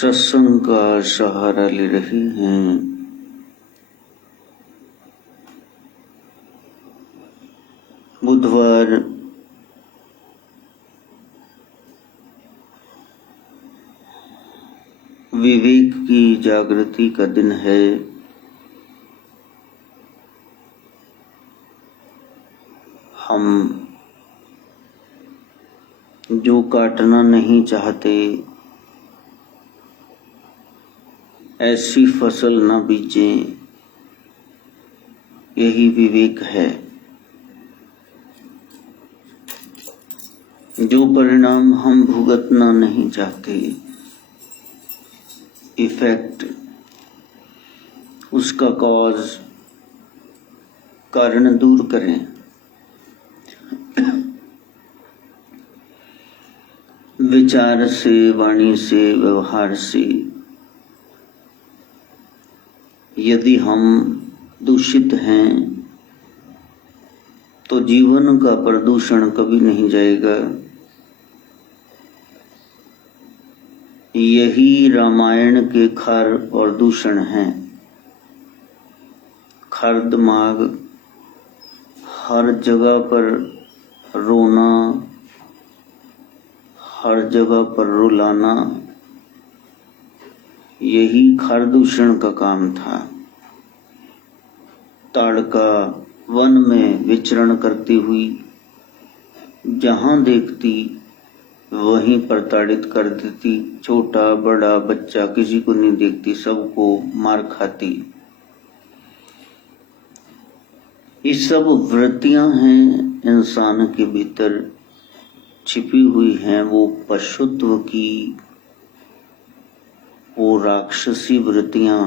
सत्संग का सहारा ले रही हैं। बुधवार विवेक की जागृति का दिन है। हम जो काटना नहीं चाहते ऐसी फसल न बीजें, यही विवेक है। जो परिणाम हम भुगतना नहीं चाहते, इफेक्ट, उसका कॉज, कारण दूर करें। विचार से, वाणी से, व्यवहार से यदि हम दूषित हैं तो जीवन का प्रदूषण कभी नहीं जाएगा। यही रामायण के खार और दूषण हैं। खार दिमाग, हर जगह पर रोना, हर जगह पर रुलाना, यही खार दूषण का काम था। ताड़का वन में विचरण करती हुई जहां देखती वहीं प्रताड़ित कर देती। छोटा बड़ा बच्चा किसी को नहीं देखती, सबको मार खाती। ये सब वृत्तियां हैं इंसान के भीतर छिपी हुई हैं। वो पशुत्व की, वो राक्षसी वृत्तियां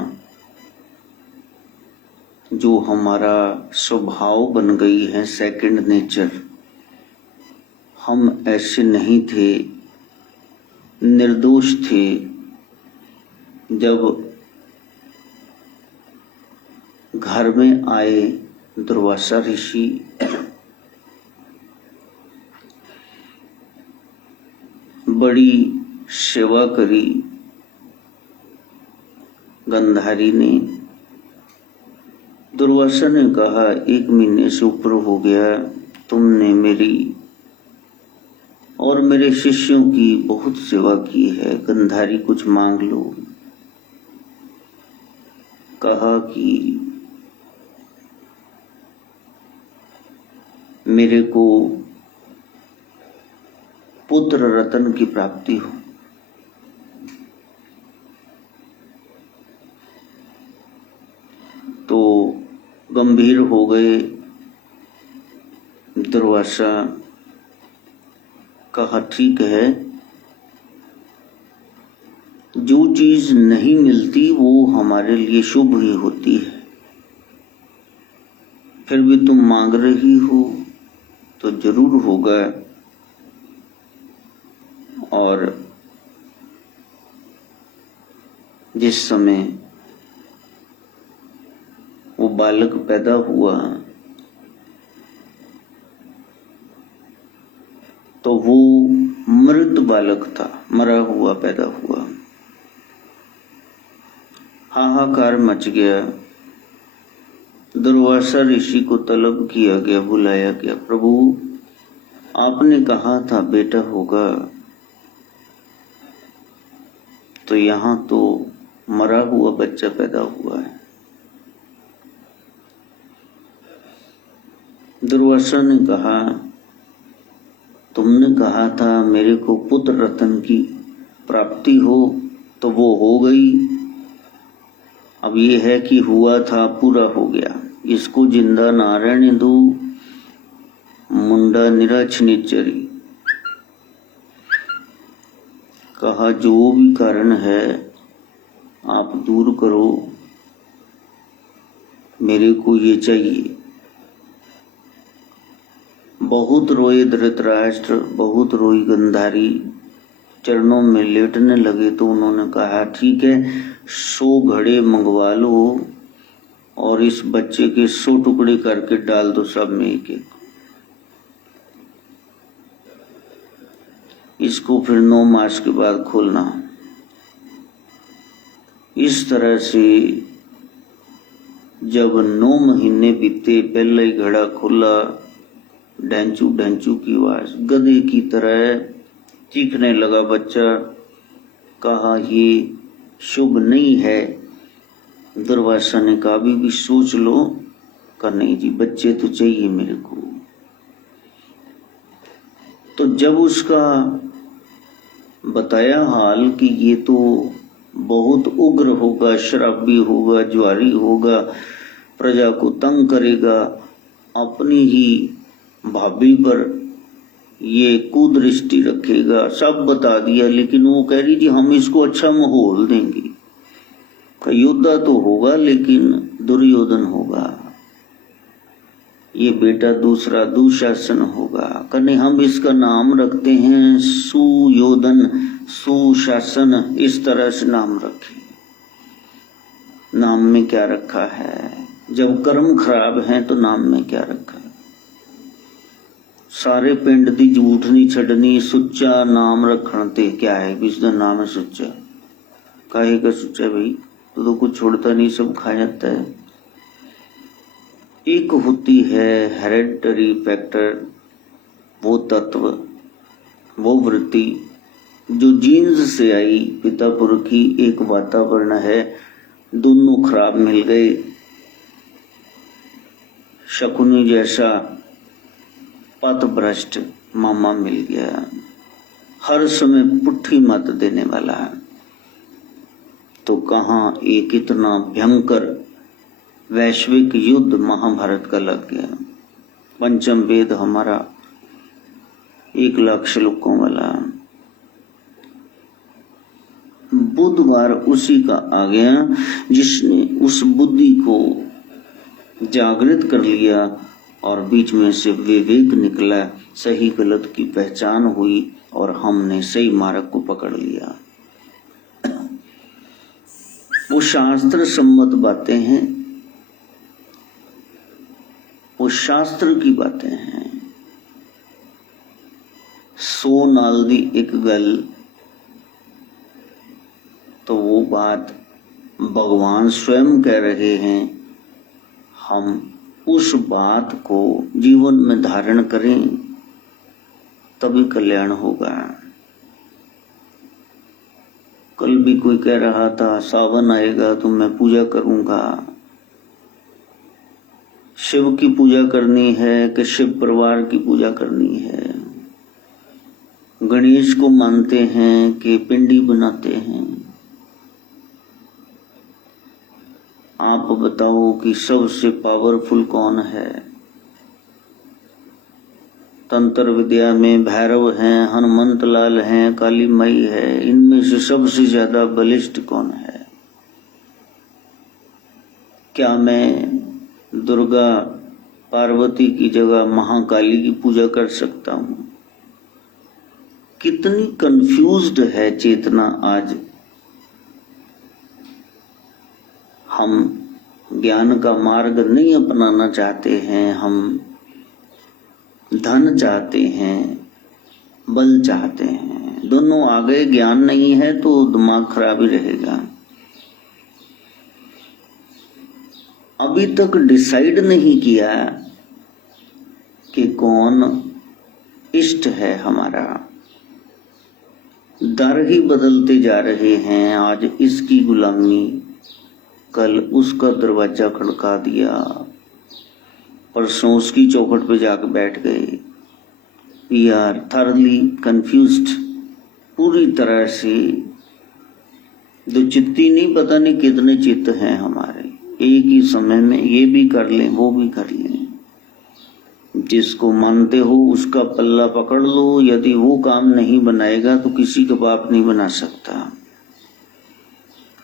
जो हमारा स्वभाव बन गई है, सेकंड नेचर। हम ऐसे नहीं थे, निर्दोष थे। जब घर में आए दुर्वासा ऋषि, बड़ी सेवा करी गंधारी ने। दुर्वासा ने कहा, 1 महीने से ऊपर हो गया, तुमने मेरी और मेरे शिष्यों की बहुत सेवा की है, गंधारी कुछ मांग लो। कहा कि मेरे को पुत्र रतन की प्राप्ति हो। तो गंभीर हो गए दुर्वासा। कहा, ठीक है, जो चीज नहीं मिलती वो हमारे लिए शुभ ही होती है। फिर भी तुम मांग रही हो तो जरूर होगा। और जिस समय वो बालक पैदा हुआ तो वो मृत बालक था, मरा हुआ पैदा हुआ। हाहाकार मच गया। दुर्वासा ऋषि को तलब किया गया, बुलाया गया। प्रभु, आपने कहा था बेटा होगा, तो यहाँ तो मरा हुआ बच्चा पैदा हुआ है। दुर्वासा ने कहा, तुमने कहा था मेरे को पुत्र रतन की प्राप्ति हो, तो वो हो गई। अब ये है कि हुआ था, पूरा हो गया। इसको जिंदा ना रहने दो, मुंडा निराछनिचरी। कहा, जो भी कारण है आप दूर करो, मेरे को ये चाहिए। बहुत रोए धृतराष्ट्र, बहुत रोई गंधारी, चरणों में लेटने लगे। तो उन्होंने कहा, ठीक है, 100 घड़े मंगवा लो और इस बच्चे के 100 टुकड़े करके डाल दो, सब में एक एक। इसको फिर 9 मास के बाद खोलना। इस तरह से जब 9 महीने बीते, पहले ही घड़ा खोला, ढैंचू ढैंचू की आवाज, गधे की तरह चीखने लगा बच्चा। कहा ये शुभ नहीं है। दुर्वासा ने कहा अभी भी सोच लो। कहा नहीं जी, बच्चे तो चाहिए मेरे को। तो जब उसका बताया हाल कि ये तो बहुत उग्र होगा, शराबी होगा, ज्वारी होगा, प्रजा को तंग करेगा, अपनी ही भाभी पर ये कुदृष्टि रखेगा, सब बता दिया। लेकिन वो कह रही जी हम इसको अच्छा माहौल देंगे। योद्धा तो होगा लेकिन दुर्योधन होगा, ये बेटा दूसरा दुशासन होगा। कहीं हम इसका नाम रखते हैं सुयोधन, सुशासन, इस तरह से नाम रखें। नाम में क्या रखा है? जब कर्म खराब है तो नाम में क्या रखा है? सारे पिंड दी झूठ नहीं छड़नी, सुच्चा नाम रखना ते क्या है? किसका नाम है सुच्चा? काहे का सुच्चा भाई? तो कुछ छोड़ता नहीं, सब खा जाता है। एक होती है हेरेडिटरी फैक्टर, वो तत्व, वो वृत्ति जो जीन्स से आई, पिता पुरुष की। एक वातावरण है, दोनों खराब मिल गए। शकुनी जैसा पथभ्रष्ट मामा मिल गया, हर समय पुट्ठी मत देने वाला। तो कहाँ एक इतना भयंकर वैश्विक युद्ध महाभारत का लग गया। पंचम वेद हमारा 1,00,000 श्लोकों वाला। बुधवार उसी का आ गया जिसने उस बुद्धि को जागृत कर लिया और बीच में से विवेक निकला, सही गलत की पहचान हुई और हमने सही मार्ग को पकड़ लिया। वो शास्त्र सम्मत बातें हैं, वो शास्त्र की बातें हैं। सो नाल दी एक गल, तो वो बात भगवान स्वयं कह रहे हैं। हम उस बात को जीवन में धारण करें तभी कल्याण होगा। कल भी कोई कह रहा था सावन आएगा तो मैं पूजा करूंगा। शिव की पूजा करनी है कि शिव परिवार की पूजा करनी है? गणेश को मानते हैं कि पिंडी बनाते हैं? आप बताओ कि सबसे पावरफुल कौन है? तंत्र विद्या में भैरव हैं, हनुमंत लाल हैं, काली माई है, इनमें से सबसे ज्यादा बलिष्ठ कौन है? क्या मैं दुर्गा पार्वती की जगह महाकाली की पूजा कर सकता हूं? कितनी कंफ्यूज्ड है चेतना आज। हम ज्ञान का मार्ग नहीं अपनाना चाहते हैं, हम धन चाहते हैं, बल चाहते हैं। दोनों आ गए, ज्ञान नहीं है तो दिमाग खराब ही रहेगा। अभी तक डिसाइड नहीं किया कि कौन इष्ट है हमारा। दर ही बदलते जा रहे हैं। आज इसकी गुलामी, कल उसका दरवाजा खड़का दिया, परसों उसकी चौखट पे जाकर बैठ गए। वी आर थॉरली कंफ्यूज्ड, पूरी तरह से। दो चित्ती नहीं, पता नहीं कितने चित्त हैं हमारे। एक ही समय में ये भी कर लें, वो भी कर लें। जिसको मानते हो उसका पल्ला पकड़ लो। यदि वो काम नहीं बनाएगा तो किसी का बाप नहीं बना सकता।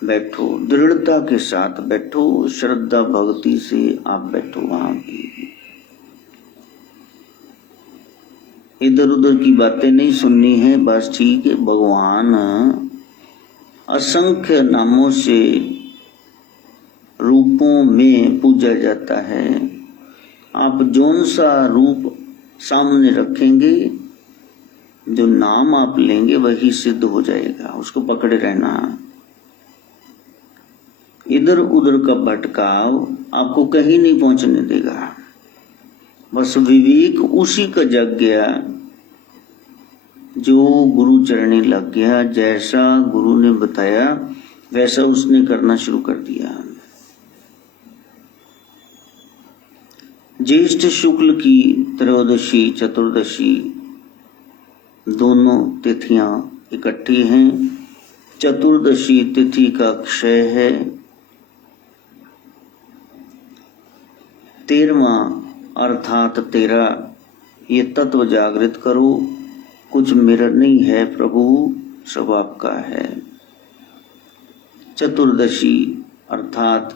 बैठो, दृढ़ता के साथ बैठो, श्रद्धा भक्ति से आप बैठो। वहां भी इधर उधर की बातें नहीं सुननी है, बस ठीक है। भगवान असंख्य नामों से, रूपों में पूजा जाता है। आप जौन सा रूप सामने रखेंगे, जो नाम आप लेंगे वही सिद्ध हो जाएगा। उसको पकड़े रहना। इधर उधर का भटकाव आपको कहीं नहीं पहुंचने देगा। बस विवेक उसी का जग गया जो गुरु चरणी लग गया, जैसा गुरु ने बताया वैसा उसने करना शुरू कर दिया। ज्येष्ठ शुक्ल की त्रयोदशी चतुर्दशी दोनों तिथियां इकट्ठी हैं। चतुर्दशी तिथि का क्षय है। 13वां अर्थात 13 ये तत्व जागृत करो, कुछ मेरा नहीं है प्रभु, सब आपका है। चतुर्दशी अर्थात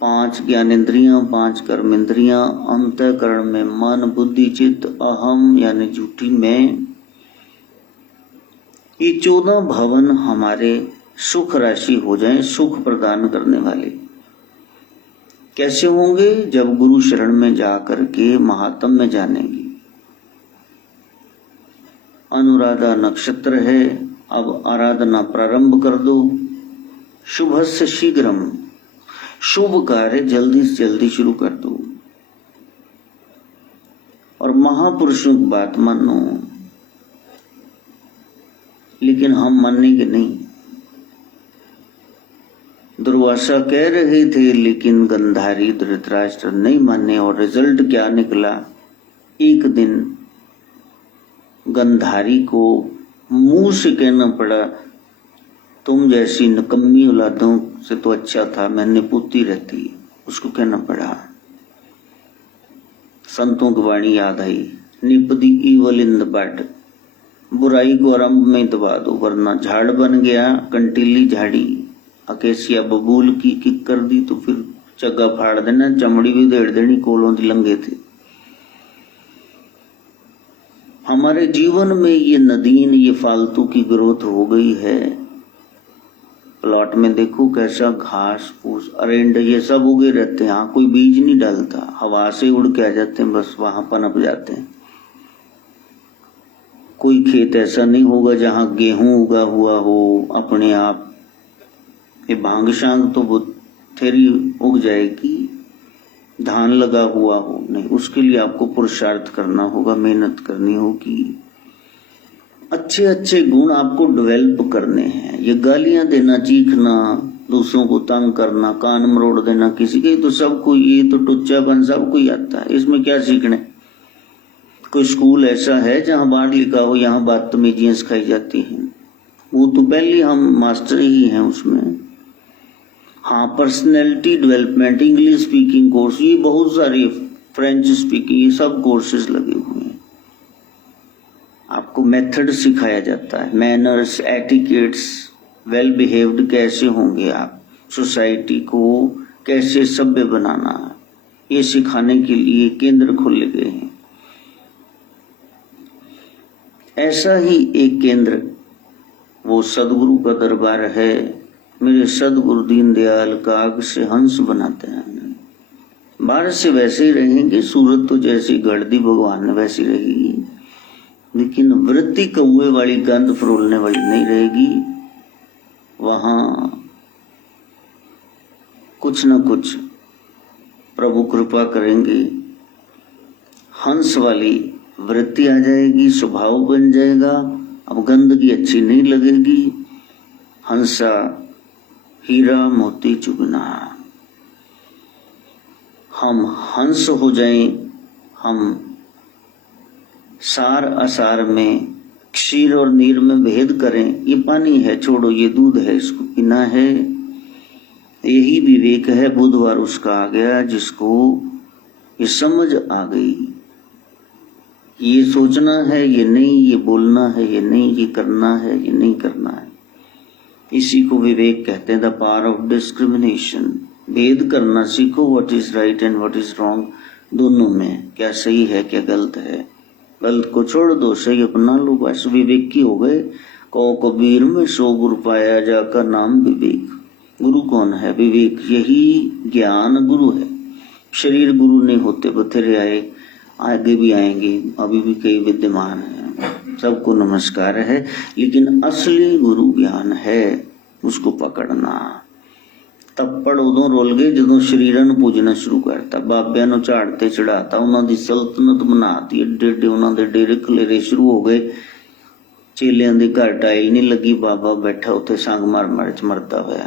5 ज्ञानेंद्रियां, 5 कर्मेंद्रियां, अंतःकरण में मन बुद्धि चित्त अहम यानी झूठी मैं, ये 14 भवन हमारे सुख राशि हो जाएं, सुख प्रदान करने वाले। कैसे होंगे? जब गुरु शरण में जाकर के महात्म में जानेंगे। अनुराधा नक्षत्र है, अब आराधना प्रारंभ कर दो। शुभस्य शीघ्रम, शुभ कार्य जल्दी से जल्दी शुरू कर दो और महापुरुषों की बात मानो। लेकिन हम मानेंगे नहीं। दुर्वासा कह रहे थे लेकिन गंधारी धृतराष्ट्र नहीं माने और रिजल्ट क्या निकला? एक दिन गंधारी को मुंह से कहना पड़ा, तुम जैसी निकम्मी औलादों से तो अच्छा था मैं निपुती रहती। उसको कहना पड़ा। संतों की वाणी याद आई, nip the evil in the bud, बुराई को आरंभ में दबा दो वरना झाड़ बन गया। कंटीली झाड़ी अकेसिया बबूल की किक कर दी तो फिर चग्गा फाड़ देना, चमड़ी भी उधेड़ देनी, कोलों दी लंगे थे। हमारे जीवन में ये नदीन, ये फालतू की ग्रोथ हो गई है। प्लॉट में देखो कैसा घास फूस अरेंड ये सब उगे रहते हैं। हाँ, कोई बीज नहीं डालता, हवा से उड़ के आ जाते हैं, बस वहां पनप जाते हैं। कोई खेत ऐसा नहीं होगा जहां गेहूं उगा हुआ हो अपने आप। ये भांग शांग तो बथेरी उग जाएगी, धान लगा हुआ हो नहीं, उसके लिए आपको पुरुषार्थ करना होगा, मेहनत करनी होगी। अच्छे अच्छे गुण आपको डेवलप करने हैं। ये गालियां देना, चीखना, दूसरों को तंग करना, कान मरोड़ देना किसी के, तो सबको ये तो टुच्चापन सबको ही आता है। इसमें क्या सीखने? कोई स्कूल ऐसा है जहां बाहर लिखा हो यहाँ बदतमीजियां सिखाई जाती हैं? वो तो पहले हम मास्टर ही हैं उसमें। हाँ, personality development, English speaking course, ये बहुत सारे, फ्रेंच स्पीकिंग, ये सब कोर्सेज लगे हुए हैं। आपको मेथड सिखाया जाता है, मैनर्स, एटिकेट्स, वेल बिहेव्ड कैसे होंगे आप, सोसाइटी को कैसे सभ्य बनाना, ये सिखाने के लिए केंद्र खोले गए हैं। ऐसा ही एक केंद्र वो सदगुरु का दरबार है। मेरे सदगुरु दीनदयाल काग से हंस बनाते हैं। बाहर से वैसे ही रहेंगे, सूरत तो जैसी गढ़ दी भगवान ने वैसी रहेगी, लेकिन वृत्ति कौए वाली गंध फरोलने वाली नहीं रहेगी। वहां कुछ न कुछ प्रभु कृपा करेंगे, हंस वाली वृत्ति आ जाएगी, स्वभाव बन जाएगा। अब गंदगी अच्छी नहीं लगेगी। हंसा हीरा मोती चुगना, हम हंस हो जाएं, हम सार असार में, क्षीर और नीर में भेद करें। ये पानी है, छोड़ो, ये दूध है, इसको पीना है। यही विवेक है। बुधवार उसका आ गया जिसको ये समझ आ गई, ये सोचना है, ये नहीं, ये बोलना है, ये नहीं, ये करना है, ये नहीं करना है। इसी को विवेक कहते हैं, द पावर ऑफ डिस्क्रिमिनेशन। भेद करना सीखो, what is right and what is wrong, दोनों में क्या सही है क्या गलत है। गलत को छोड़ दो, सही अपना लो, बस विवेक की हो गए। कौ कबीर में सो गुरु पाया, जाका नाम विवेक। गुरु कौन है? विवेक। यही ज्ञान गुरु है। शरीर गुरु नहीं होते, बथेरे आए, आगे भी आएंगे, अभी भी कई विद्यमान हैं, सबको नमस्कार है। लेकिन असली गुरु ज्ञान है, उसको पकड़ना। तप्पड़ उदों रुल गए जदों शरीਰਾਂ ਨੂੰ पूजना शुरू करता, बाबिਆਂ ਨੂੰ ਝਾੜ ਤੇ ਚੜਾਤਾ, ਉਹਨਾਂ ਦੀ ਸਲਤਨਤ ਬਣਾਤੀ, ਏਡੇ ਏਡੇ ਉਹਨਾਂ ਦੇ ਡੇਰੇ ਖਲੇਰੇ शुरू हो गए। चेलियां ਦੇ घर टाइल नहीं लगी, बाबा बैठा उत्थे संग मार मार च मरता होया।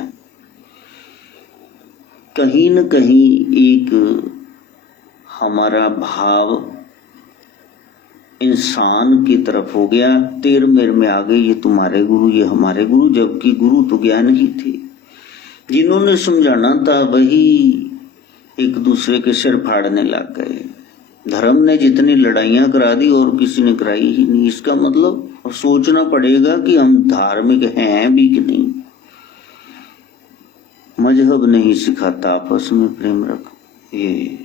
कहीं न कहीं एक हमारा भाव इंसान की तरफ हो गया, तेर मेर में आ गए, ये तुम्हारे गुरु, ये हमारे गुरु, जबकि गुरु तो ज्ञान ही थे। जिन्होंने समझाना था वही एक दूसरे के सिर फाड़ने लग गए। धर्म ने जितनी लड़ाइयां करा दी और किसी ने कराई ही नहीं। इसका मतलब सोचना पड़ेगा कि हम धार्मिक हैं भी कि नहीं। मजहब नहीं सिखाता आपस में प्रेम रखो, ये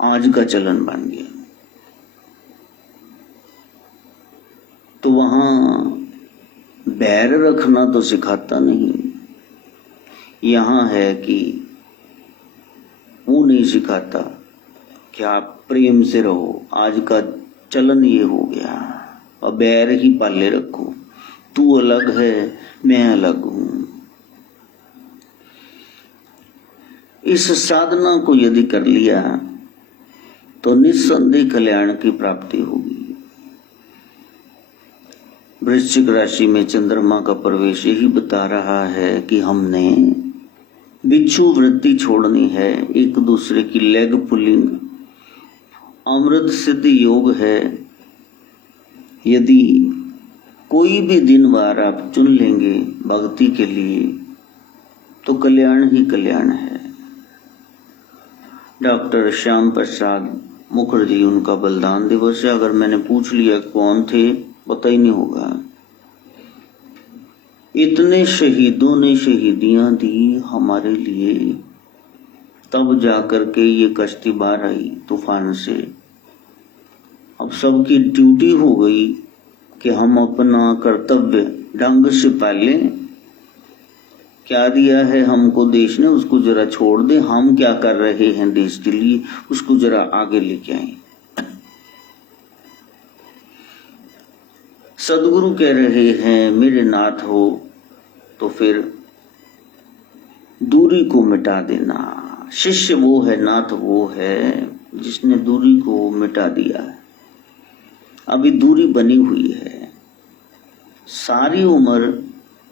आज का चलन बन गया। तो वहां बैर रखना तो सिखाता नहीं, यहां है कि वो नहीं सिखाता कि आप प्रेम से रहो। आज का चलन ये हो गया, और बैर ही पाले रखो, तू अलग है मैं अलग हूं। इस साधना को यदि कर लिया तो निस्संदेह कल्याण की प्राप्ति होगी। वृश्चिक राशि में चंद्रमा का प्रवेश यही बता रहा है कि हमने बिच्छू वृत्ति छोड़नी है, एक दूसरे की लेग पुलिंग। अमृत सिद्ध योग है, यदि कोई भी दिन वार आप चुन लेंगे भक्ति के लिए तो कल्याण ही कल्याण है। डॉक्टर श्याम प्रसाद मुखर्जी, उनका बलिदान दिवस है। अगर मैंने पूछ लिया कौन थे, पता ही नहीं होगा। इतने शहीदों ने शहीदियां दी हमारे लिए, तब जाकर के ये कश्ती बाहर आई तूफान से। अब सबकी ड्यूटी हो गई कि हम अपना कर्तव्य ढंग से पालें। क्या दिया है हमको देश ने, उसको जरा छोड़ दे। हम क्या कर रहे हैं देश के लिए, उसको जरा आगे लेके आए। सदगुरु कह रहे हैं मेरे नाथ हो तो फिर दूरी को मिटा देना। शिष्य वो है, नाथ वो है जिसने दूरी को मिटा दिया है। अभी दूरी बनी हुई है, सारी उम्र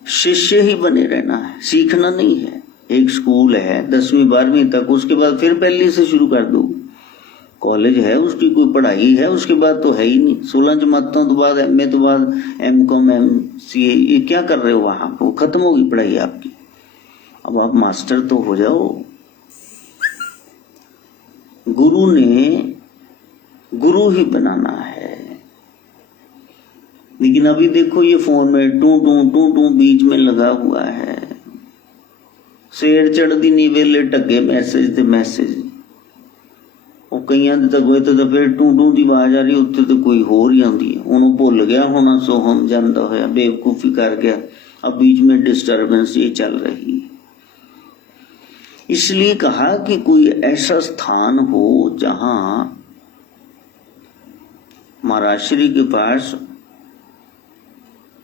शिष्य ही बने रहना है, सीखना नहीं है। एक स्कूल है 10वीं 12वीं तक, उसके बाद फिर पहली से शुरू कर दो। कॉलेज है, उसकी कोई पढ़ाई है, उसके बाद तो है ही नहीं। 16 जमातों तो बाद MA तो बाद MCOM MCA, ये क्या कर रहे हो वहां? वो खत्म होगी पढ़ाई आपकी। अब आप मास्टर तो हो जाओ। गुरु ने गुरु ही बनाना है। लेकिन अभी देखो ये फोन में टू टू टू टू बीच में लगा हुआ है। शेर चढ़दी नहीं वेले टगे मैसेज ते मैसेज। ਉਹ ਕਈਆਂ ਦੇ ਤਾਂ ਕੋਈ ਤਾਂ ਫਿਰ ਟੂ ਟੂ ਦੀ ਆਵਾਜ਼ ਆ ਰਹੀ, ਉੱਥੇ ਤਾਂ ਕੋਈ ਹੋਰ ਹੀ ਆਉਂਦੀ ਹੈ। ਉਹਨੂੰ ਭੁੱਲ ਗਿਆ ਹੋਣਾ, ਸੋਹਮ ਜਾਂਦਾ ਹੋਇਆ बेवकूफ़ी कर गया। अब बीच में डिस्टर्बेंस ये चल रही है। इसलिए कहा कि कोई ऐसा स्थान हो जहां महाराष्ट्री के पास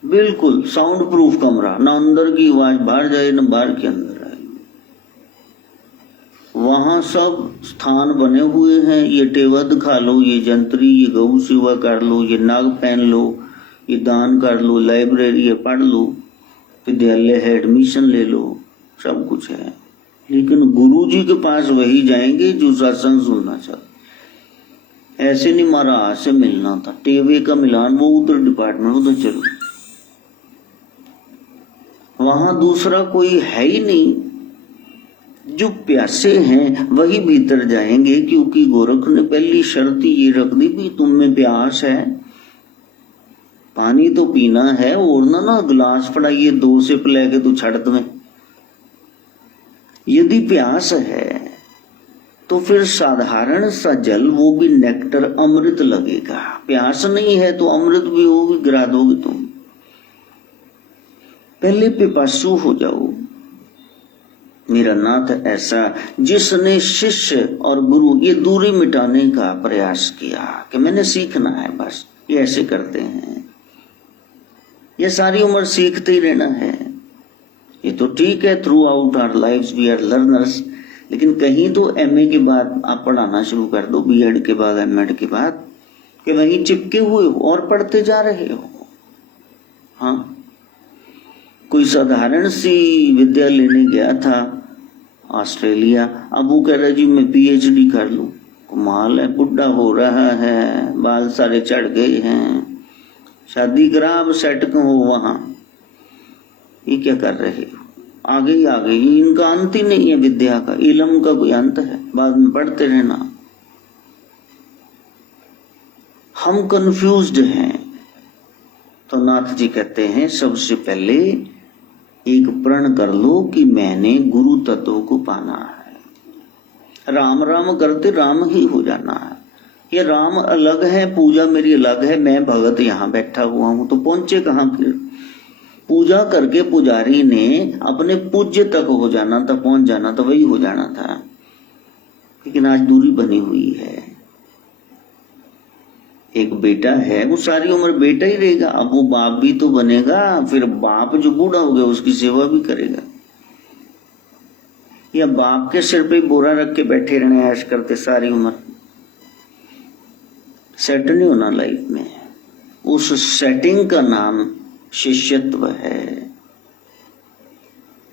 बिल्कुल साउंड प्रूफ कमरा, ना अंदर की आवाज बाहर जाए ना बाहर के अंदर आए। वहां सब स्थान बने हुए हैं। ये टेवद खा लो, ये जंतरी, ये गौ सेवा कर लो, ये नाग पहन लो, ये दान कर लो, लाइब्रेरी है पढ़ लो, विद्यालय है एडमिशन ले लो, सब कुछ है। लेकिन गुरु जी के पास वही जाएंगे जो सत्संग सुनना चाहते। ऐसे नहीं महाराज से मिलना था, टेवे का मिलान, वो उधर डिपार्टमेंट, उधर चलो। वहां दूसरा कोई है ही नहीं। जो प्यासे हैं वही भीतर जाएंगे, क्योंकि गोरख ने पहली शर्त ये रख दी भी तुम में प्यास है, पानी तो पीना है, और ना गिलास पड़ाइए 2 सिप लेके तो छड़ तुम्हें। यदि प्यास है तो फिर साधारण सा जल, वो भी नेक्टर अमृत लगेगा। प्यास नहीं है तो अमृत भी होगी, गिरा दोगे तुम। पहले पिपासु हो जाओ। मेरा नाथ ऐसा जिसने शिष्य और गुरु ये दूरी मिटाने का प्रयास किया कि मैंने सीखना है, बस ये ऐसे करते हैं, ये सारी उम्र सीखते ही रहना है। ये तो ठीक है, throughout our lives we are learners, लेकिन कहीं तो एमए के बाद आप पढ़ाना शुरू कर दो, बीएड के बाद, एमएड के बाद, कि वहीं चिपके हुए हो और पढ़ते जा रहे हो। हाँ, कोई साधारण सी विद्या लेने गया था ऑस्ट्रेलिया, अब वो कह रहा है जी मैं पीएचडी कर लूं। कमाल है, बुढ़ा हो रहा है, बाल सारे चढ़ गए हैं, शादी करा, अब सेट क्यों हो वहां, ये क्या कर रहे हो, आगे ही आगे, इनका अंत ही नहीं है विद्या का, इल्म का कोई अंत है, बाद में पढ़ते रहना। हम कंफ्यूज्ड हैं। तो नाथ जी कहते हैं सबसे पहले एक प्रण कर लो कि मैंने गुरु तत्व को पाना है। राम राम करते राम ही हो जाना है। ये राम अलग है, पूजा मेरी अलग है, मैं भगत यहाँ बैठा हुआ हूं, तो पहुंचे कहां फिर? पूजा करके पुजारी ने अपने पूज्य तक हो जाना था, पहुंच जाना था, वही हो जाना था, लेकिन आज दूरी बनी हुई है। एक बेटा है, वो सारी उम्र बेटा ही रहेगा, अब वो बाप भी तो बनेगा, फिर बाप जो बूढ़ा हो गया उसकी सेवा भी करेगा, या बाप के सिर पे बोरा रख के बैठे रहने ऐश करते सारी उम्र? सेट नहीं होना लाइफ में। उस सेटिंग का नाम शिष्यत्व है।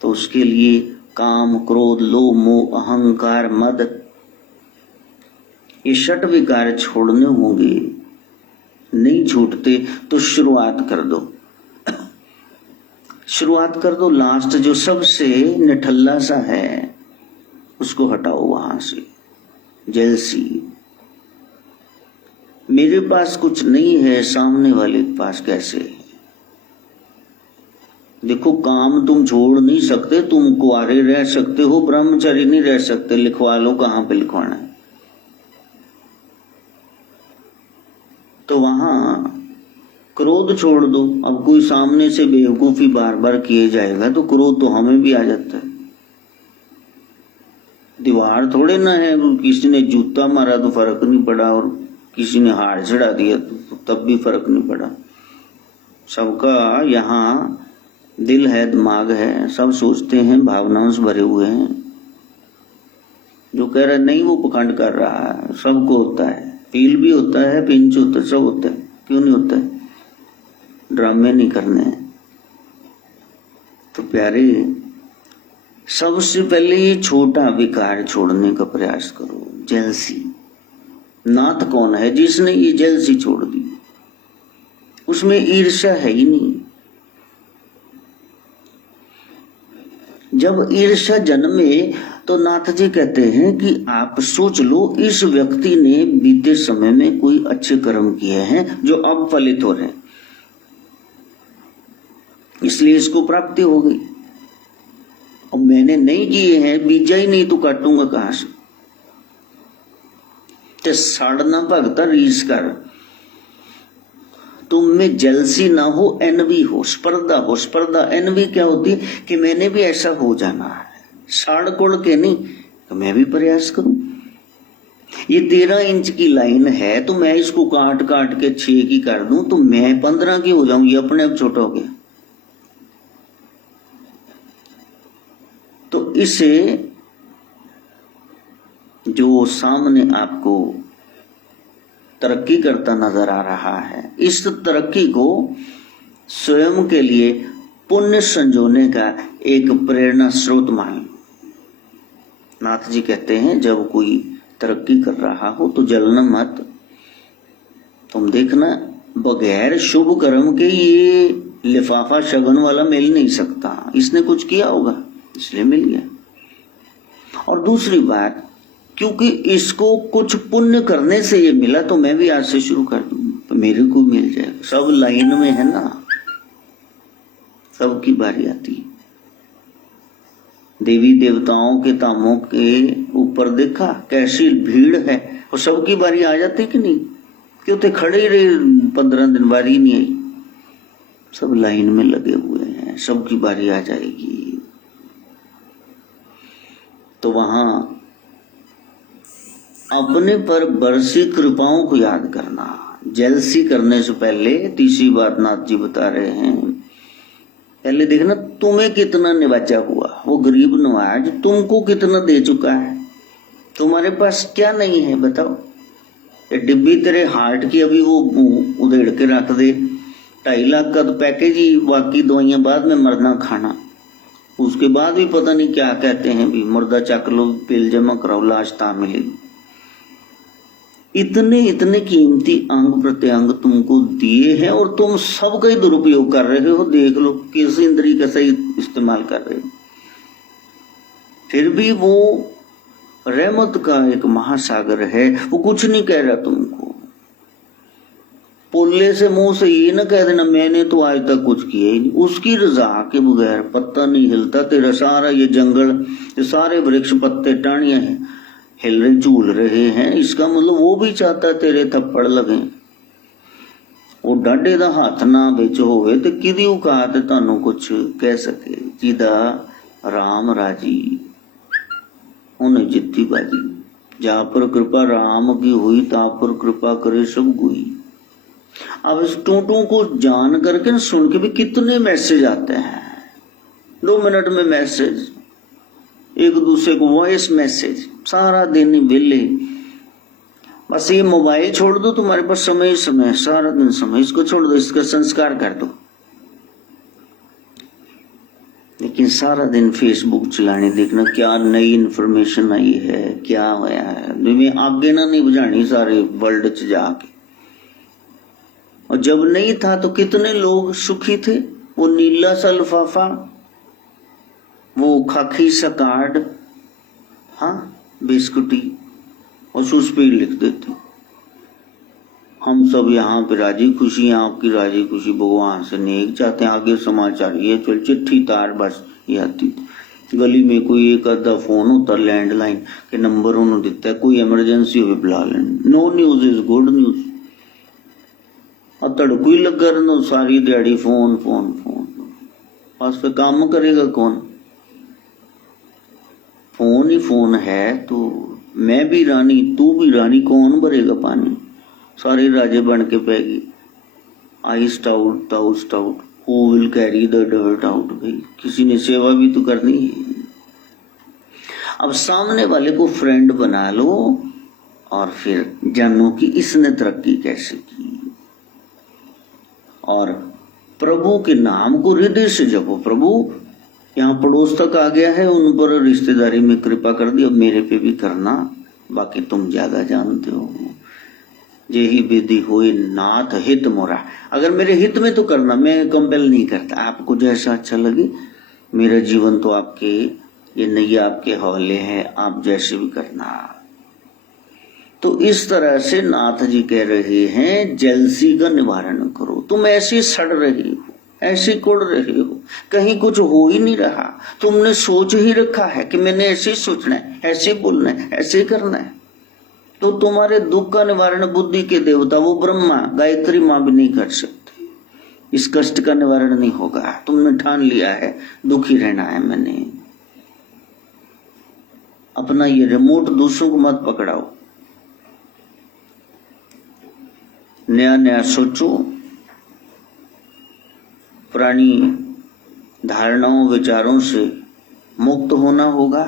तो उसके लिए काम, क्रोध, लोभ, मोह, अहंकार, मद, ये षट विकार छोड़ने होंगे। नहीं छूटते तो शुरुआत कर दो, शुरुआत कर दो। लास्ट जो सबसे निठल्ला सा है उसको हटाओ वहां से। जेलसी, मेरे पास कुछ नहीं है, सामने वाले के पास कैसे है? देखो, काम तुम छोड़ नहीं सकते, तुम कुंवारे रह सकते हो, ब्रह्मचारी नहीं रह सकते। लिखवा लो, कहां पे लिखवाना है। तो वहां क्रोध छोड़ दो। अब कोई सामने से बेवकूफी बार बार किए जाएगा तो क्रोध तो हमें भी आ जाता है। दीवार थोड़े ना है, किसी ने जूता मारा तो फर्क नहीं पड़ा, और किसी ने हार चढ़ा दिया तो तब भी फर्क नहीं पड़ा। सबका यहाँ दिल है, दिमाग है, सब सोचते हैं, भावनाओं से भरे हुए हैं। जो कह रहा है नहीं वो पखंड कर रहा है। सबको होता है, फील भी होता है, पिंच होता है, सब होता है। क्यों नहीं होता है? ड्रामे नहीं करने हैं। तो प्यारे, सबसे पहले ये छोटा विकार छोड़ने का प्रयास करो, जेलसी। नाथ कौन है जिसने ये जेलसी छोड़ दी? उसमें ईर्ष्या है ही नहीं। जब ईर्ष्या जन्मे तो नाथ जी कहते हैं कि आप सोच लो, इस व्यक्ति ने बीते समय में कोई अच्छे कर्म किए हैं जो अब फलित हो रहे हैं, इसलिए इसको प्राप्ति हो गई। और मैंने नहीं किए हैं, बीजा ही नहीं तो काटूंगा कहां से? ते साड़ना भगता रीस कर। तुम में जेलसी ना हो, एनवी हो, स्पर्धा हो। स्पर्धा, एनवी क्या होती है कि मैंने भी ऐसा हो जाना है। साड़ कोड़ के नहीं, तो मैं भी प्रयास करूं। ये 13 इंच की लाइन है, तो मैं इसको काट काट के 6 की कर दूं तो मैं 15 की हो जाऊं, ये अपने आप छोटा हो गया। तो इसे जो सामने आपको तरक्की करता नजर आ रहा है, इस तरक्की को स्वयं के लिए पुण्य संजोने का एक प्रेरणा स्रोत माने। नाथ जी कहते हैं जब कोई तरक्की कर रहा हो तो जलना मत। तुम देखना, बगैर शुभ कर्म के ये लिफाफा शगुन वाला मिल नहीं सकता। इसने कुछ किया होगा इसलिए मिल गया। और दूसरी बात, क्योंकि इसको कुछ पुण्य करने से ये मिला तो मैं भी आज से शुरू कर दूं तो मेरे को मिल जाएगा। सब लाइन में है ना, सबकी बारी आती है। देवी देवताओं के धामों के ऊपर देखा कैसी भीड़ है, और सबकी बारी आ जाती कि नहीं? क्यों थे खड़े ही रहे 15 दिन, बारी नहीं आई। सब लाइन में लगे हुए हैं, सबकी बारी आ जाएगी। तो वहां अपने पर बरसी कृपाओं को याद करना। जेलसी करने से पहले तीसरी बात नाथ जी बता रहे हैं पहले देखना तुम्हें कितना निवाजा हुआ, वो गरीब नवाज तुमको कितना दे चुका है, तुम्हारे पास क्या नहीं है बताओ। ये डिब्बी तेरे हार्ट की अभी वो उधेड़ के रख दे, 2.5 लाख का तो पैकेज ही, बाकी दवाइयां बाद में, मरना खाना, उसके बाद भी पता नहीं क्या कहते हैं, भी मुर्दा चक लो, बिल जमा कराओ, लाश ता मिलेगी। इतने इतने कीमती अंग प्रत्यंग तुमको दिए हैं और तुम सबका ही दुरुपयोग कर रहे हो। देख लो किस इंद्री का सही इस्तेमाल कर रहे हो। फिर भी वो रहमत का एक महासागर है, वो कुछ नहीं कह रहा तुमको। पोले से मुंह से ये ना कह देना मैंने तो आज तक कुछ किया ही नहीं, उसकी रजा के बगैर पत्ता नहीं हिलता। तेरा सारा ये जंगल, ये सारे वृक्ष, पत्ते, टाणियां हैं, हिल रहे, झूल रहे हैं, इसका मतलब वो भी चाहता तेरे थप्पड़ लगे। वो डाडे दा हाथ ना बिच होवे ते किदी औकात तानू कुछ कह सके। जिदा राम राजी उन्हें जित्ती बाजी, जा पर कृपा राम की हुई ता पर कृपा करे सब गुई। अब इस टूटू को जान करके सुन के भी कितने मैसेज आते हैं, 2 मिनट में मैसेज, एक दूसरे को वॉइस मैसेज, सारा दिन बिल्ले। बस ये मोबाइल छोड़ दो, तुम्हारे पास समय ही समय, सारा दिन समय, इसको छोड़ दो, इसका संस्कार कर दो। लेकिन सारा दिन फेसबुक चलाने, देखना क्या नई इन्फॉर्मेशन आई है, क्या होया है, में आगे ना नहीं बुझानी सारे वर्ल्ड च जाके। और जब नहीं था तो कितने लोग सुखी थे। वो नीला सा लिफाफा, वो खाकी सा कार्ड, हाँ बिस्कुटी, और उस पे लिख देते हम सब यहाँ पे राजी खुशी, आपकी राजी खुशी भगवान से नेक चाहते हैं। आगे समाचार ये चल, चिट्ठी तार बस ये आती। गली में कोई एक आधा फोन होता, लैंडलाइन के नंबर उन्होंने दिता है, कोई इमरजेंसी हो बुला लेना। No news is good news. और तड़कू ही लगा रहना सारी दिहाड़ी, फोन फोन फोन, बस पे काम करेगा कौन। फोन ही फोन है तो मैं भी रानी तू भी रानी, कौन भरेगा पानी। सारे राजे बन के पैगी। I stout too stout, who will carry the dirt out. भाई किसी ने सेवा भी तो करनी है। अब सामने वाले को फ्रेंड बना लो और फिर जानो कि इसने तरक्की कैसे की। और प्रभु के नाम को हृदय से जपो। प्रभु यहाँ पड़ोस तक आ गया है, उन पर रिश्तेदारी में कृपा कर दी, अब मेरे पे भी करना, बाकी तुम ज्यादा जानते हो। यही विधि हुई नाथ हित मोरा। अगर मेरे हित में तो करना, मैं कंपेल नहीं करता, आपको जैसा अच्छा लगे। मेरा जीवन तो आपके, ये नैया आपके हवाले है, आप जैसे भी करना। तो इस तरह से नाथ जी कह रहे हैं जेलसी का निवारण करो। तुम ऐसे सड़ रहे हो, ऐसे कोड़ रहे हो, कहीं कुछ हो ही नहीं रहा। तुमने सोच ही रखा है कि मैंने ऐसे ही सोचना है, ऐसे बोलना है, ऐसे करना है। तो तुम्हारे दुख का निवारण बुद्धि के देवता वो ब्रह्मा, गायत्री माँ भी नहीं कर सकते। इस कष्ट का निवारण नहीं होगा। तुमने ठान लिया है दुखी रहना है। मैंने अपना ये रिमोट दूसरों को मत पकड़ाओ, नया नया सोचो, पुरानी धारणाओं विचारों से मुक्त होना होगा,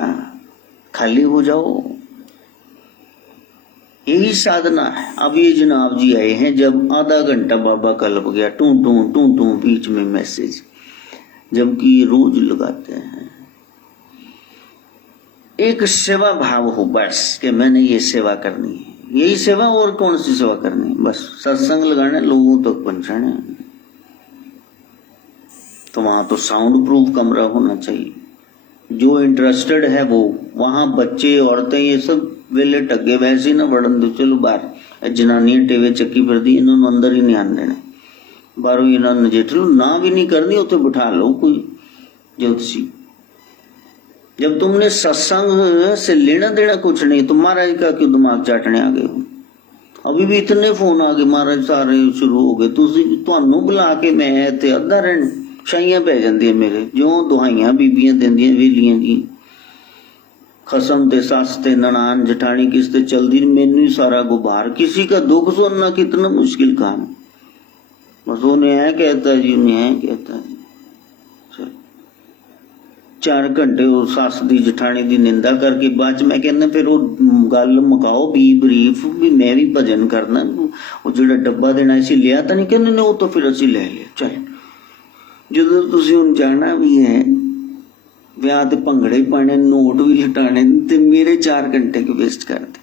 खाली हो जाओ। यही साधना है। अब ये जनाब जी आए हैं, जब आधा घंटा बाबा कल्प गया, टू टू टू टू बीच में मैसेज, जबकि ये रोज लगाते हैं। एक सेवा भाव हो बस कि मैंने ये सेवा करनी है, यही सेवा, और कौन सी सेवा करनी है। बस सत्संग लगाना, लोगों तक पहुंचाना है। तो वहां तो साउंड प्रूफ कमरा होना चाहिए। जो इंटरेस्टेड है वो वहां, बच्चे औरतें ये सब वेले टगे वैसे ही ना बढ़न दो। चलो बाहर जनानी टेवे चक्की फिर दी, इन्होंने अंदर ही नहीं आने देना। बाहरों इन्होंने जेठ लो, ना भी नहीं करनी उसे बिठा लो कोई ज्योतिषी। जब तुमने सत्संग से लेना देना कुछ नहीं, तो महाराज का क्यों दिमाग चाटने आ गए हो। अभी भी इतने फोन आ गए, महाराज सारे शुरू हो गए। तुहानू बुला के मैं इत्थे अद्धा रहना, छाइयां पै जांदियां मेरे, जो दुहाइयां बीबियां देंदियां वेलियां जी। खसम ते सस ते ननान जठानी किसते चलदी, मैनू ही सारा गुबार। किसी का दुख सुनना कितना मुश्किल काम। बस उन्हें है कहता जी, उन्हें है कहता जी, 4 घंटे वो सस दी जठानी दी निंदा करके बाद मैं कहना फिर वो गल मुकाओ बी बरीफ भी मैं भी भजन करना वो जो डब्बा देना इसी लिया तो नहीं कहने वो तो फिर असी ले लिया चल जो तुसी हुण जाना भी है ब्याह ते भंगड़े पाने नोट भी लटाने ते मेरे 4 घंटे के वेस्ट कर दे।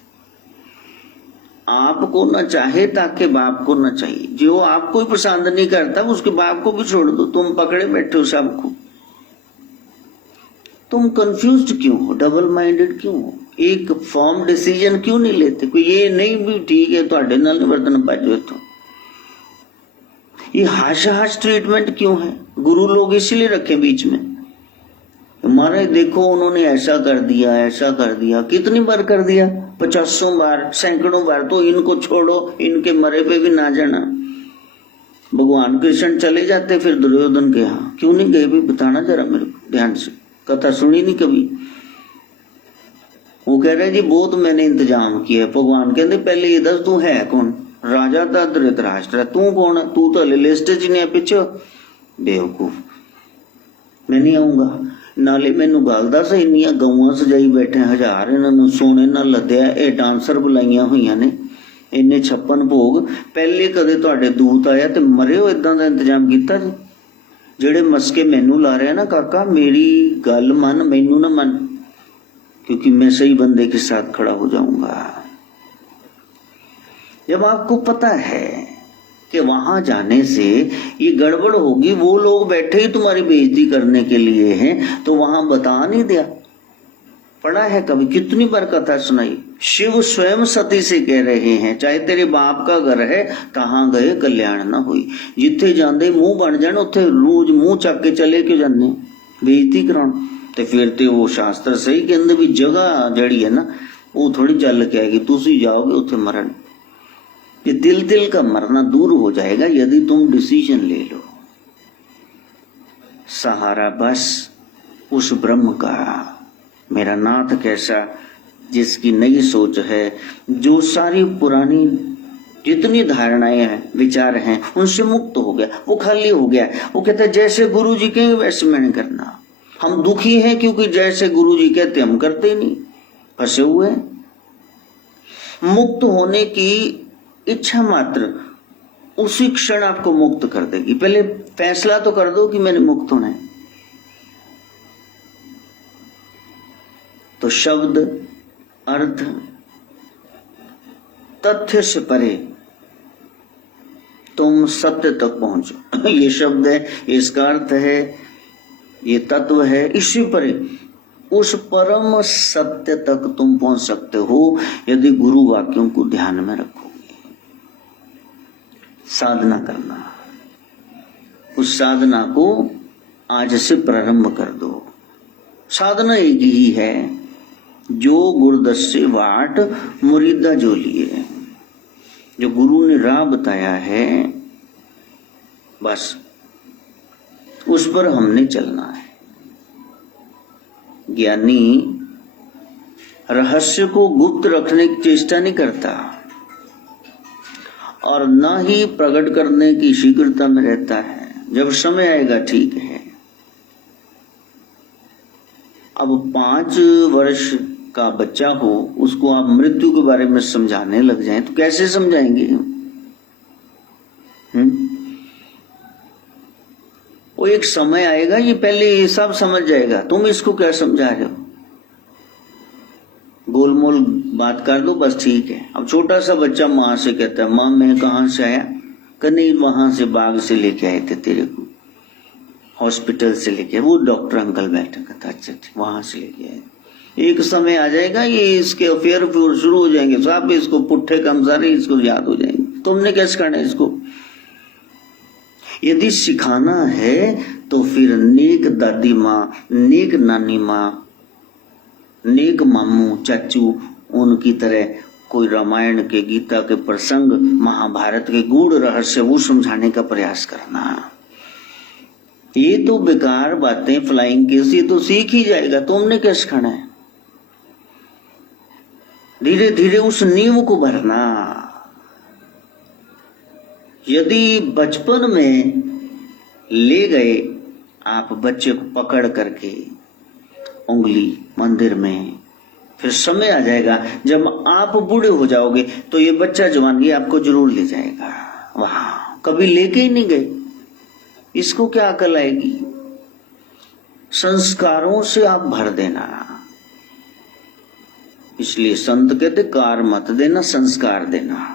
आपको न चाहे ताकि बाप को न चाहिए, जो आपको ही पसंद नहीं करता उसके बाप को भी छोड़ दो। तुम पकड़े बैठे हो सबको, तुम कंफ्यूज्ड क्यों हो, डबल माइंडेड क्यों हो, एक फॉर्म डिसीजन क्यों नहीं लेते? कोई ये नहीं भी ठीक है तुहाडे नाल नहीं बर्तन बाजो तो ये हाश ट्रीटमेंट क्यों है? गुरु लोग इसलिए रखे बीच में, हमारे देखो उन्होंने ऐसा कर दिया ऐसा कर दिया, कितनी बार कर दिया, 50 बार सैकड़ों बार। तो इनको छोड़ो, इनके मरे पे भी ना जाना। भगवान कृष्ण चले जाते फिर दुर्योधन के यहाँ क्यों नहीं गए भी बताना जरा मेरे को ध्यान से, कथा सुनी नहीं कभी। वो कह रहे जी बहुत मैंने इंतजाम किया। भगवान कहते पहले ये दस तू है कौन? राजा था धृतराष्ट्र, तू कौन है? तू तो लिस्ट च नहीं है पीछे, बेवकूफ। मैं नहीं आऊंगा, नाले मैनू गल दस इन्नियां गऊआं सजाई बैठे 1000 इन्होंने सोने नाल लद्या, ये डांसर बुलाईया हुई ने, इन्ने 56 भोग। पहले कदे तुहाडे दूत आया ते मरे हो इदां दा इंतजाम कीता जी? जेड़े मस्के मैनू ला रहे ना काका, मेरी गल मन, मैनू ना मन, क्योंकि मैं सही बंदे के साथ खड़ा हो जाऊंगा। जब आपको पता है कि वहां जाने से ये गड़बड़ होगी, वो लोग बैठे ही तुम्हारी बेइज्जती करने के लिए हैं, तो वहां बता नहीं दिया। पढ़ा है कभी, कितनी बार कथा सुनाई। शिव स्वयं सती से कह रहे हैं चाहे तेरे बाप का घर है तहां गए कल्याण ना हुई। जिथे जाते मुंह बन जाने उत्थे रोज मुंह चक के चले क्यों जाने, बेइज्जती कराउण। ते फिर ते वो शास्त्र सही कहंदे भी जगह जड़ी है ना वो थोड़ी चल के आएगी, तुसी जाओगे उत्थे मरण। ये दिल का मरना दूर हो जाएगा यदि तुम डिसीजन ले लो। सहारा बस उस ब्रह्म का, मेरा नाथ कैसा, जिसकी नई सोच है, जो सारी पुरानी जितनी धारणाएं हैं विचार हैं उनसे मुक्त हो गया, वो खाली हो गया। वो कहता है जैसे गुरु जी कहेंगे वैसे मैंने करना। हम दुखी हैं क्योंकि जैसे गुरु जी कहते हम करते ही नहीं, फंसे हुए। मुक्त होने की इच्छा मात्र उसी क्षण आपको मुक्त कर देगी। पहले फैसला तो कर दो कि मैंने मुक्त होना है। तो शब्द अर्थ तथ्य से परे तुम सत्य तक पहुंचो। ये शब्द है, इसका अर्थ है, ये तत्व है, इससे परे उस परम सत्य तक तुम पहुंच सकते हो यदि गुरु वाक्यों को ध्यान में रखोगे। साधना करना, उस साधना को आज से प्रारंभ कर दो। साधना एक ही है, जो गुरुदस्से वाट मुरीदा जो लिए, जो गुरु ने राह बताया है बस उस पर हमने चलना है। ज्ञानी रहस्य को गुप्त रखने की चेष्टा नहीं करता और न ही प्रकट करने की शीघ्रता में रहता है। जब समय आएगा ठीक है। अब 5 वर्ष का बच्चा हो, उसको आप मृत्यु के बारे में समझाने लग जाएं तो कैसे समझाएंगे? वो एक समय आएगा, ये पहले ये सब समझ जाएगा, तुम इसको क्या समझा रहे हो? गोलमोल बात कर दो बस ठीक है। अब छोटा सा बच्चा माँ से कहता है माँ मैं कहाँ से आया? नहीं वहां से बाग से लेके आए थे तेरे को, हॉस्पिटल से लेके, वो डॉक्टर अंकल बैठा था, अच्छा वहां से लेके आए। एक समय आ जाएगा ये इसके अफेयर शुरू हो जाएंगे, सब इसको पुट्ठे कम सारे इसको याद हो जाएंगे। तुमने कैसे करना है इसको? यदि सिखाना है तो फिर नेक दादी माँ, नेक नानी माँ, नेक मामू चाचू, उनकी तरह कोई रामायण के, गीता के प्रसंग, महाभारत के गूढ़ रहस्य वो समझाने का प्रयास करना। ये तो बेकार बातें, फ्लाइंग केस, ये तो सीख ही जाएगा, तुमने क्या सिखाना है? धीरे धीरे उस नींव को भरना। यदि बचपन में ले गए आप बच्चे को पकड़ करके उंगली मंदिर में। फिर समय आ जाएगा जब आप बूढ़े हो जाओगे तो ये बच्चा जवान ये आपको जरूर ले जाएगा वहां, कभी लेके ही नहीं गए, इसको क्या अकल आएगी। संस्कारों से आप भर देना, इसलिए संत कहते कार मत देना, संस्कार देना।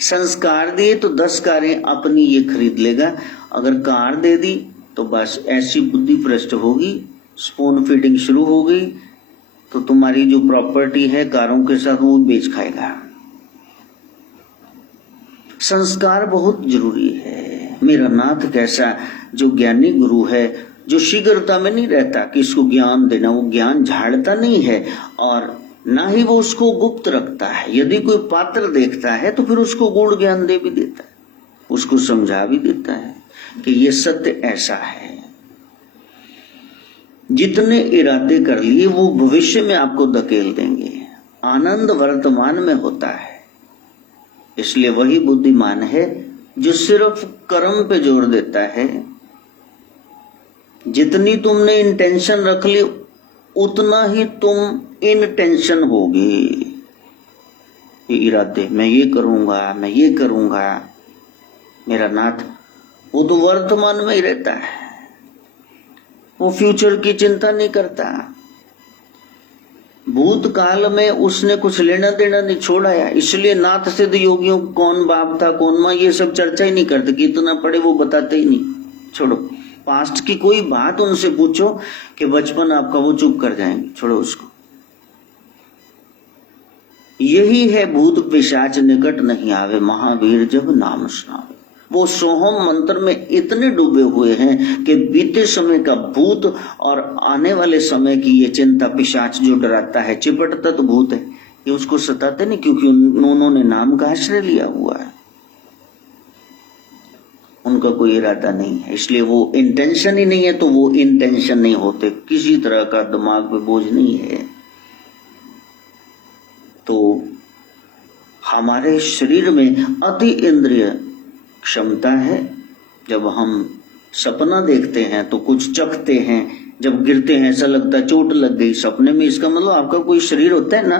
संस्कार दिए तो 10 कारें अपनी ये खरीद लेगा, अगर कार दे दी तो बस ऐसी बुद्धि भ्रष्ट होगी, स्पून फीडिंग शुरू हो गई, तो तुम्हारी जो प्रॉपर्टी है कारों के साथ वो बेच खाएगा। संस्कार बहुत जरूरी है। मेरा नाथ कैसा जो ज्ञानी गुरु है, जो शीघ्रता में नहीं रहता कि इसको ज्ञान देना, वो ज्ञान झाड़ता नहीं है और ना ही वो उसको गुप्त रखता है। यदि कोई पात्र देखता है तो फिर उसको गूढ़ ज्ञान दे भी देता है, उसको समझा भी देता है कि ये सत्य ऐसा है। जितने इरादे कर लिए वो भविष्य में आपको धकेल देंगे, आनंद वर्तमान में होता है। इसलिए वही बुद्धिमान है जो सिर्फ कर्म पे जोर देता है। जितनी तुमने इंटेंशन रख ली उतना ही तुम इन टेंशन होगी। ये इरादे, मैं ये करूंगा, मैं ये करूंगा, मेरा नाथ वो तो वर्तमान में ही रहता है, वो फ्यूचर की चिंता नहीं करता। भूतकाल में उसने कुछ लेना देना नहीं छोड़ाया। इसलिए नाथ सिद्ध योगियों कौन बाप था कौन मां ये सब चर्चा ही नहीं करते, कितना पढ़े वो बताते ही नहीं। छोड़ो, पास्ट की कोई बात उनसे पूछो कि बचपन आपका, वो चुप कर जाएंगे, छोड़ो उसको। यही है भूत पिशाच निकट नहीं आवे, महावीर जब नाम सुनावे। वो सोहम मंत्र में इतने डूबे हुए हैं कि बीते समय का भूत और आने वाले समय की ये चिंता, पिशाच जो डराता है, चिपटता तो भूत है, ये उसको सताते नहीं, क्योंकि उन्होंने नाम का आश्रय लिया हुआ है, उनका कोई इरादा नहीं है। इसलिए वो इंटेंशन ही नहीं है तो वो इंटेंशन नहीं होते, किसी तरह का दिमाग पे बोझ नहीं है। तो हमारे शरीर में अति इंद्रिय क्षमता है। जब हम सपना देखते हैं तो कुछ चखते हैं, जब गिरते हैं ऐसा लगता है चोट लग गई सपने में, इसका मतलब आपका कोई शरीर होता है ना,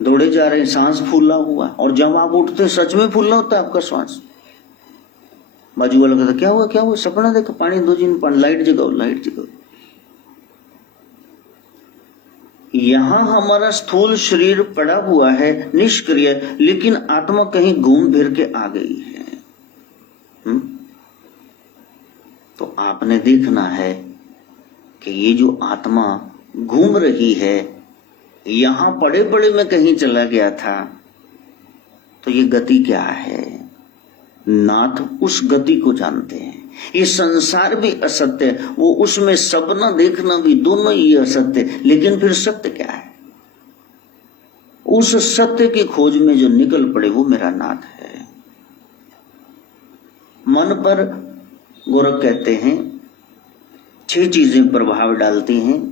दौड़े जा रहे हैं, सांस फूला हुआ, और जब आप उठते सच में फूलना होता है आपका सांस। बाजू वाला कहता क्या हुआ क्या हुआ, सपना देखा, पानी दो जी, लाइट जगाओ लाइट जगाओ। यहां हमारा स्थूल शरीर पड़ा हुआ है निष्क्रिय, लेकिन आत्मा कहीं घूम फिर के आ गई है। तो आपने देखना है कि ये जो आत्मा घूम रही है, यहां पड़े पड़े में कहीं चला गया था, तो ये गति क्या है? नाथ उस गति को जानते हैं। ये संसार भी असत्य है, वो उसमें सपना देखना भी, दोनों ही असत्य, लेकिन फिर सत्य क्या है? उस सत्य की खोज में जो निकल पड़े वो मेरा नाथ है। मन पर गोरख कहते हैं 6 चीजें प्रभाव डालती हैं।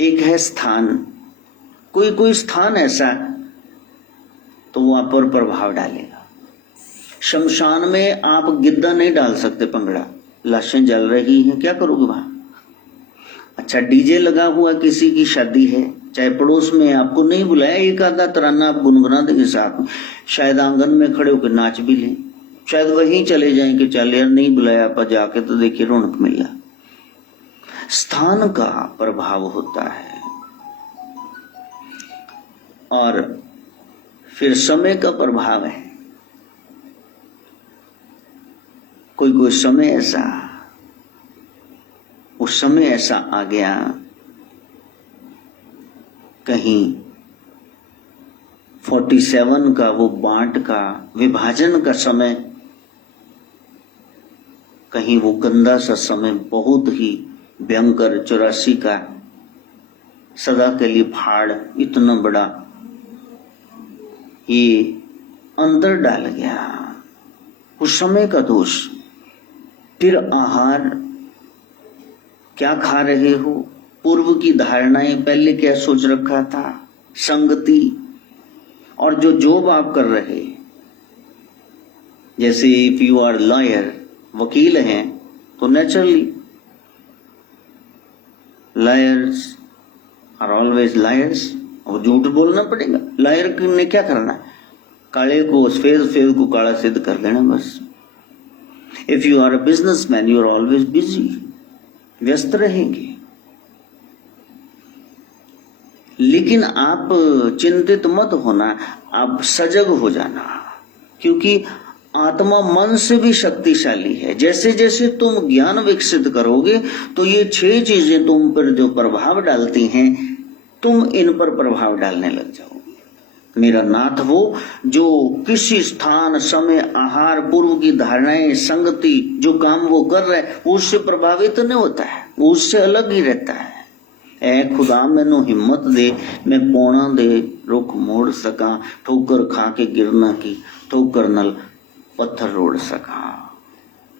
एक है स्थान, कोई कोई स्थान ऐसा तो वहां पर प्रभाव डालेगा। शमशान में आप गिद्दा नहीं डाल सकते, पंगड़ा, लाशें जल रही हैं, क्या करोगे वहां? अच्छा, डीजे लगा हुआ, किसी की शादी है, चाहे पड़ोस में, आपको नहीं बुलाया, एक आधा तराना आप गुनगुना देंगे साथ में, शायद आंगन में खड़े होकर नाच भी लें, शायद वहीं चले जाएं कि चल यार नहीं बुलाया आप, जाके तो देखिए रौनक मिला। स्थान का प्रभाव होता है। और फिर समय का प्रभाव है। कोई कोई समय ऐसा, उस समय ऐसा आ गया, कहीं 47 का वो बांट का विभाजन का समय, कहीं वो गंदा सा समय, बहुत ही भयंकर 84 का सदा के लिए फाड़, इतना बड़ा ये अंदर डाल गया, उस समय का दोष। फिर आहार, क्या खा रहे हो, पूर्व की धारणाएं, पहले क्या सोच रखा था, संगति, और जो जॉब आप कर रहे, जैसे इफ यू आर लॉयर, वकील हैं, तो naturally liars are always liars. और झूठ बोलना पड़ेगा। लायर ने क्या करना है? काले को सफेद को काला सिद्ध कर देना बस। If you are a businessman you are always busy, व्यस्त रहेंगे। लेकिन आप चिंतित मत होना, आप सजग हो जाना, क्योंकि आत्मा मन से भी शक्तिशाली है। जैसे जैसे तुम ज्ञान विकसित करोगे तो ये 6 चीजें तुम पर जो प्रभाव डालती हैं, तुम इन पर प्रभाव डालने लग जाओगे। मेरा नाथ वो जो किसी स्थान, समय, आहार, पूर्व की धारणाएं, संगति, जो काम वो कर रहा है वो उससे प्रभावित नहीं होता है, वो उससे अलग ही रहता है। ऐ खुदा मैनू हिम्मत दे, मैं पौना दे रुख मोड़ सका, ठोकर खा के गिरना की, ठोकर नल पत्थर रोड़ सका।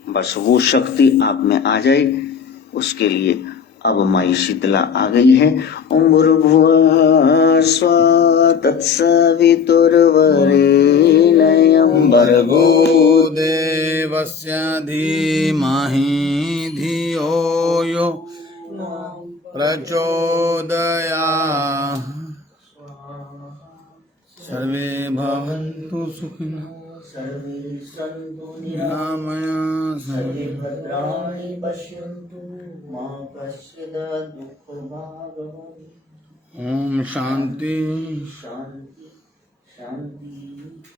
बस वो शक्ति आप में आ जाए, उसके लिए अब माई शीतला आ गई है। ओम भूर्भुवः स्वः तत्सवितुर्वरेण्यं भर्गो देवस्य धीमहि धियो यो प्रचोदयात्। सर्वे भवन्तु सुखिनः, सर्वे सन्तु निरामया, सर्वे भद्राणि पश्यन्तु मा कश्चित् दुःखभाग् भवेत्। ओम शांति शांति शांति।